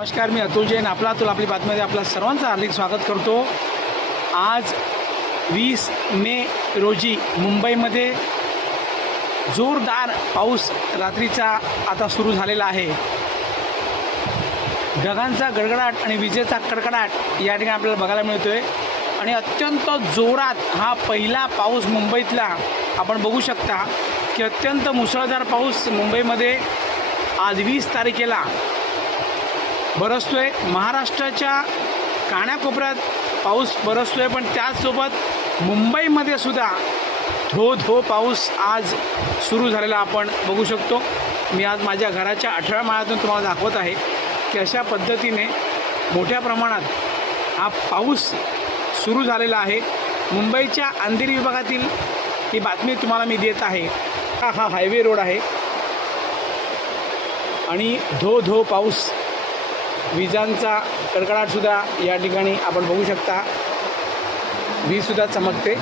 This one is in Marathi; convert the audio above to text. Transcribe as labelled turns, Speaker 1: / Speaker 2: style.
Speaker 1: नमस्कार मी अतुल जैन आपला अतुल आपली बातमीमध्ये आपलं सर्वांचं हार्दिक स्वागत करतो. आज वीस मे रोजी मुंबईमध्ये जोरदार पाऊस रात्रीचा आता सुरू झालेला आहे. ढगांचा गडगडाट आणि विजेचा कडकडाट या ठिकाणी आपल्याला बघायला मिळतोय. आणि अत्यंत जोरात हा पहिला पाऊस मुंबईतला आपण बघू शकता की अत्यंत मुसळधार पाऊस मुंबईमध्ये आज वीस तारखेला बरसतोय महाराष्ट्राच्या कानाकोपऱ्यात पाऊस बरसतोय पण त्याचसोबत मुंबईमध्ये सुद्धा धो धो पाऊस आज सुरू झालेला आपण बघू शकतो. मी आज माझ्या घराच्या अठरा माळ्यातून तुम्हाला दाखवत आहे की अशा पद्धतीने मोठ्या प्रमाणात हा पाऊस सुरू झालेला आहे. मुंबईच्या अंधेरी विभागातील ही बातमी तुम्हाला मी देत आहे. हा हा हायवे रोड आहे. आणि धो धो पाऊस विजांचा कडकडाटसुद्धा या ठिकाणी आपण बघू शकता. वीजसुद्धा चमकते.